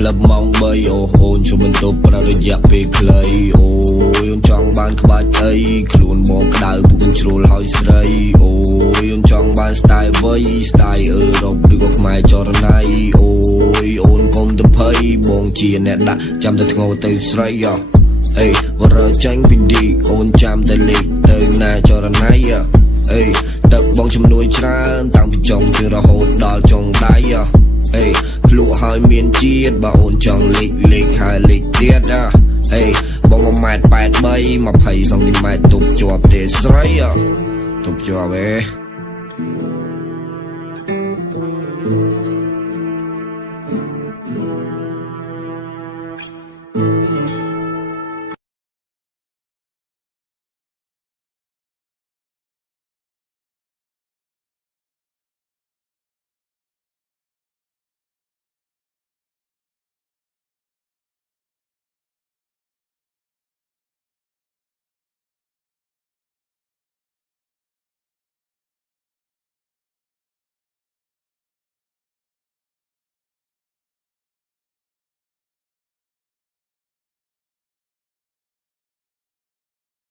ក្លឹបម៉ោង3អូនជួយបន្ទប់ប្ររយៈពេលខ្លីអូយអូនចង់បានក្បាច់អីខ្លួនបងក្តៅពួកជ្រុលហើយស្រីអូយអូនចង់បាន style វ័យ style អឺរ៉ុបឬក៏ខ្មែរចរណៃអូយអូនកុំទៅភ័យបងជាអ្នកដាក់ចាំតែធ្ងោទៅស្រីអេវរចាញ់ពីឌីអូនចាំតែលេខទៅណាចរណៃអេទឹកបងជំនួយច្រើនតាំងពីចុងជើងរហូតដល់ចុងដៃអេភ្លក់ហើយមានជាតិបើអូនចង់លេខហើយលេខទៀតអេបង1.83 20 សង់ទីម៉ែត្រទប់ជាប់ទេស្រីទប់ជាប់